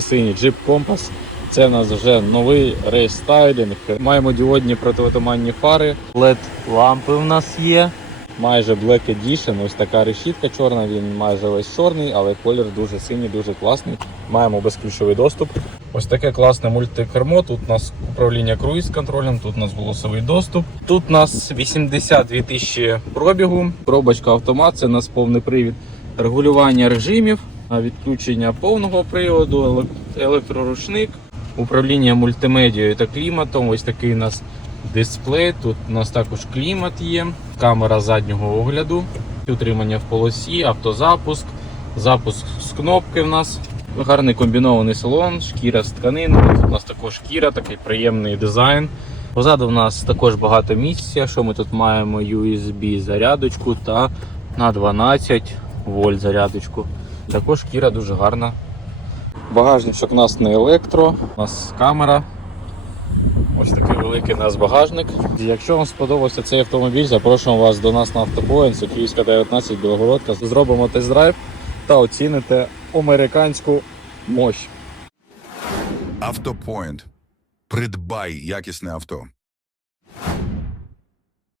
Синій Jeep Compass. Це в нас вже новий рейстайлінг. Маємо діодні противотуманні фари. LED лампи в нас є. Майже Black Edition. Ось така решітка чорна. Він майже весь чорний, але колір дуже синій, дуже класний. Маємо безключовий доступ. Ось таке класне мультикермо. Тут у нас управління круїз контролем, тут у нас голосовий доступ. Тут у нас 82 тисячі пробігу. Пробочка автомат, це у нас повний привід. Регулювання режимів, відключення повного приводу, елек- електроручник, управління мультимедією та кліматом. Ось такий у нас дисплей. Тут у нас також клімат є, камера заднього огляду, утримання в полосі, автозапуск, запуск з кнопки в нас. Гарний комбінований салон, шкіра з тканини. Тут у нас також шкіра, такий приємний дизайн. Позаду в нас також багато місця. Що ми тут маємо? USB зарядочку та на 12 вольт зарядочку. Також шкіра дуже гарна. Багажничок у нас не електро, у нас камера. Ось такий великий у нас багажник. Якщо вам сподобався цей автомобіль, запрошуємо вас до нас на автопоінт, Сокільська 19 Білогородка. Зробимо тест-драйв та оціните американську мощь. Автопоінт. Придбай якісне авто.